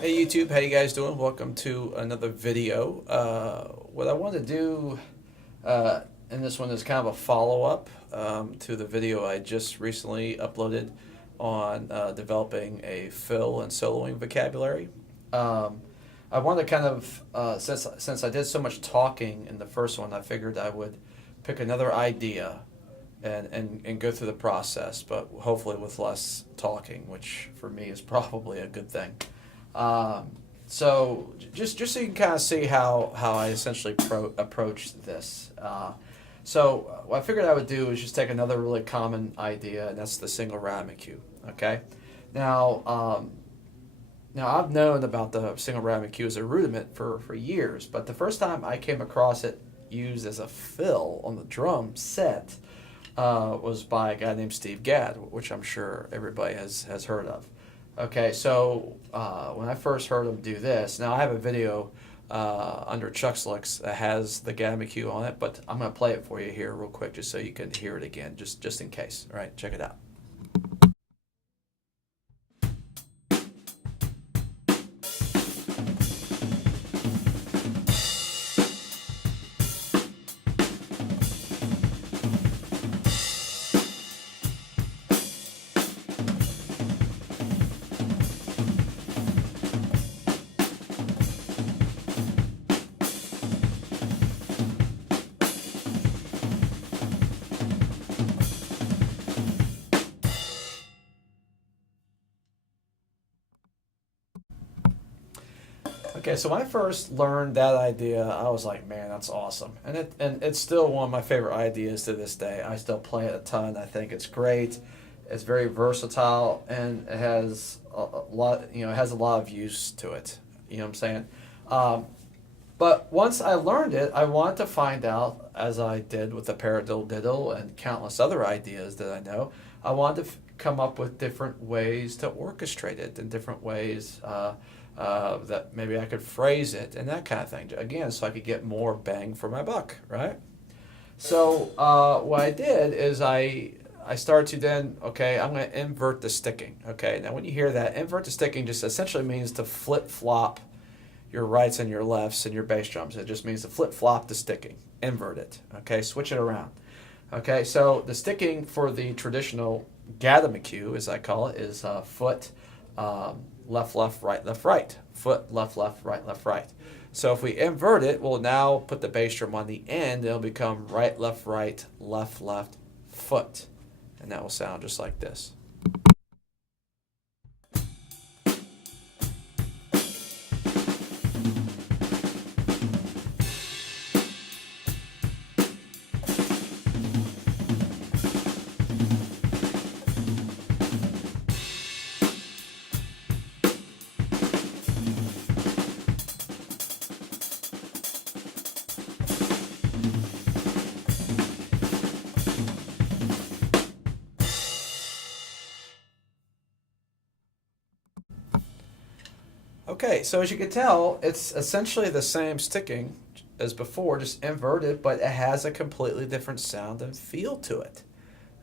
Hey YouTube, how you guys doing? Welcome to another video. What I want to do in this one is kind of a follow-up to the video I just recently uploaded on developing a fill and soloing vocabulary. Um, I want to kind of since I did so much talking in the first one, I figured I would pick another idea and go through the process, but hopefully with less talking, which for me is probably a good thing. Um, so just so you can kind of see how I essentially approached this. What I figured I would do is just take another really common idea, and that's the single Rademachew. Okay, now now I've known about the single Rademachew as a rudiment for years, but the first time I came across it used as a fill on the drum set was by a guy named Steve Gadd, which I'm sure everybody has heard of. Okay, so when I first heard him do this, now I have a video under Chuck's Licks that has the Gadamaque on it, but I'm going to play it for you here real quick just so you can hear it again, just in case. All right, check it out. Okay, so when I first learned that idea, I was like, man, that's awesome. And it's still one of my favorite ideas to this day. I still play it a ton. I think it's great. It's very versatile and it has a lot, it has a lot of use to it. You know what I'm saying? Um, but once I learned it, I wanted to find out, as I did with the paradiddle and countless other ideas that I know, I wanted to come up with different ways to orchestrate it and different ways that maybe I could phrase it and that kind of thing. Again, so I could get more bang for my buck, right? So what I did is I started to then, okay, I'm going to invert the sticking. Okay, now when you hear that, invert the sticking just essentially means to flip-flop your rights and your lefts and your bass drums. It just means to flip-flop the sticking, invert it, okay, switch it around. Okay, so the sticking for the traditional Gadamaque, as I call it, is foot, left, left, right, foot, left, left, right. So if we invert it, we'll now put the bass drum on the end. It'll become right, left, left, foot. And that will sound just like this. Okay, so as you can tell, it's essentially the same sticking as before, just inverted, but it has a completely different sound and feel to it.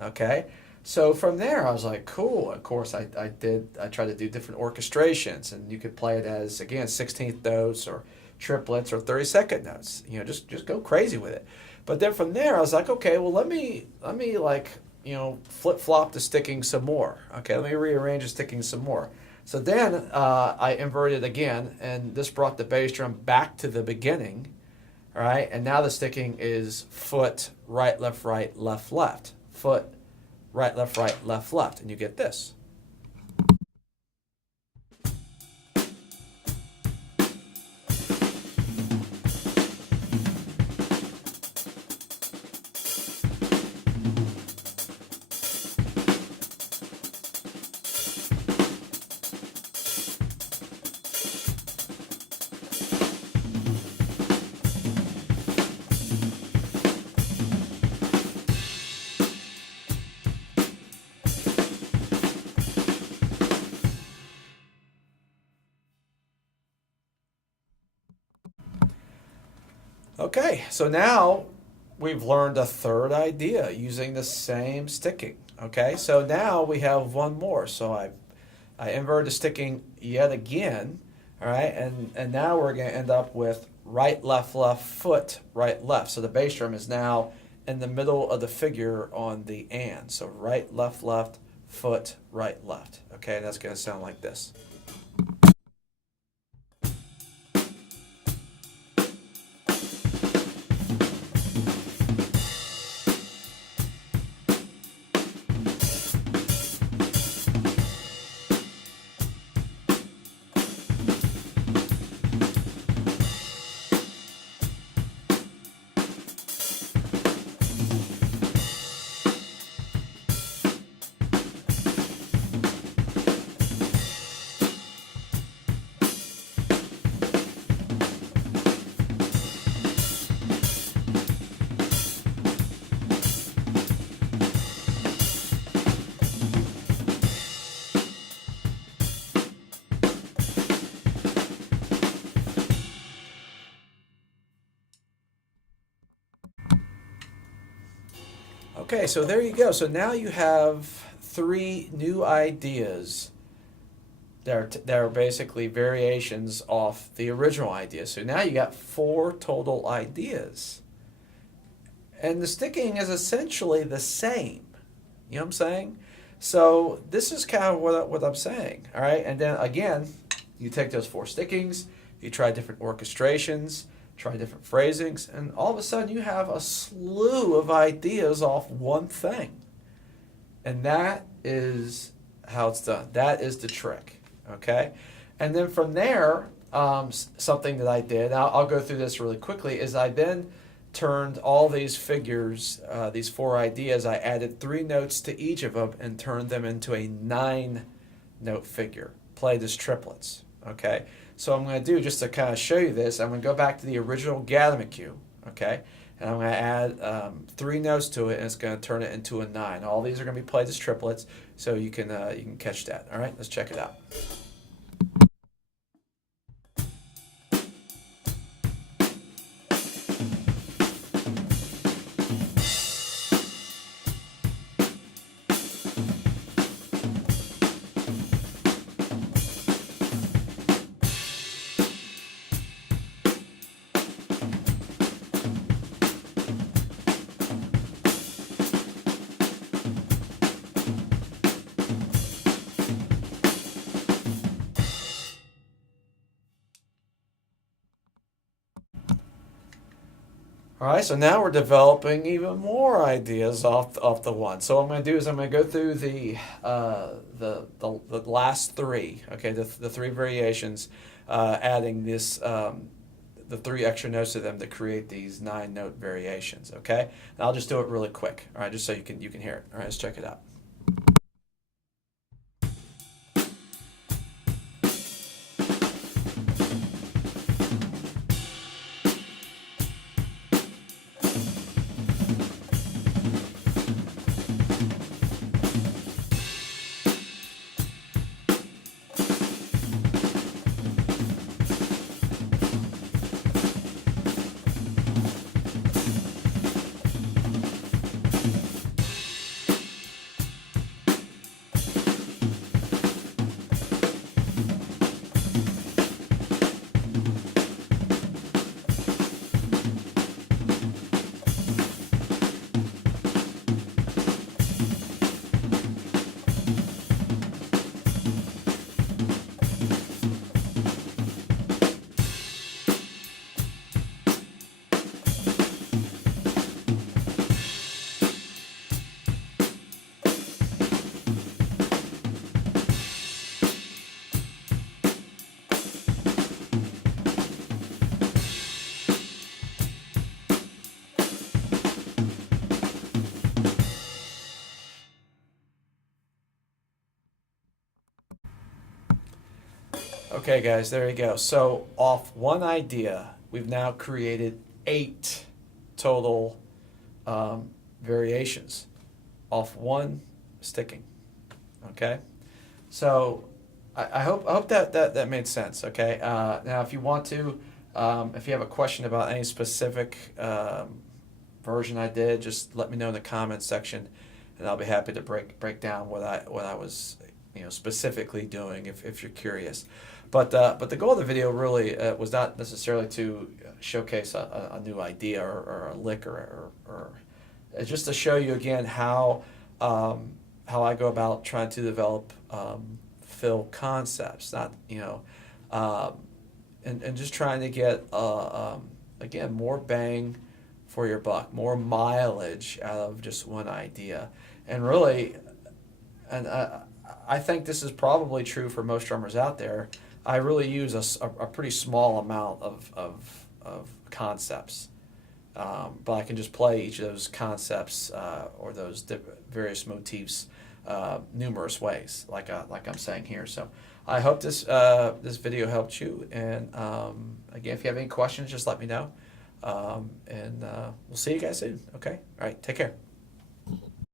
Okay, so from there I was like, cool. Of course, I tried to do different orchestrations, and you could play it as, again, 16th notes or triplets or 32nd notes. Just go crazy with it. But then from there I was like, okay, well let me like flip flop the sticking some more. Okay, let me rearrange the sticking some more. So then I inverted again, and this brought the bass drum back to the beginning. All right, and now the sticking is foot, right, left, left. Foot, right, left, left. And you get this. Okay, so now we've learned a third idea using the same sticking. Okay, so now we have one more. So I inverted the sticking yet again, All right, and now we're going to end up with right, left, foot, right, left. So the bass drum is now in the middle of the figure on the and. So right, left, foot, right, left. Okay, and that's going to sound like this. Okay, so there you go. So now you have three new ideas that are basically variations off the original idea. So now you got four total ideas. And the sticking is essentially the same. You know what I'm saying? So this is kind of what I'm saying. All right, and then again, you take those four stickings, you try different orchestrations, try different phrasings, and all of a sudden you have a slew of ideas off one thing. And that is how it's done. That is the trick. Okay? And then from there, something that I did, I'll go through this really quickly, is I then turned all these figures, these four ideas, I added 3 notes to each of them and turned them into a 9-note figure, played as triplets. Okay? So I'm going to do, just to kind of show you this, I'm going to go back to the original Gatamecue, okay? And I'm going to add 3 notes to it, and it's going to turn it into a 9. All these are going to be played as triplets, so you can catch that. All right, let's check it out. All right, so now we're developing even more ideas off the one. So what I'm going to do is I'm going to go through the last 3, okay, the 3 variations, adding the 3 extra notes to them to create these 9-note variations, okay? And I'll just do it really quick, all right, just so you can hear it. All right, let's check it out. Okay, guys, there you go. So off one idea, we've now created 8 total variations off one sticking. Okay, so I hope that made sense. Okay, now if you want to, if you have a question about any specific version I did, just let me know in the comments section, and I'll be happy to break down what I was specifically doing if you're curious. But the goal of the video really was not necessarily to showcase a new idea or a lick or just to show you again how I go about trying to develop fill concepts, not and just trying to get again more bang for your buck, more mileage out of just one idea, and really, and I think this is probably true for most drummers out there. I really use a pretty small amount of concepts, but I can just play each of those concepts or those various motifs numerous ways, like I'm saying here. So I hope this video helped you. And again, if you have any questions, just let me know. And we'll see you guys soon. Okay. All right. Take care.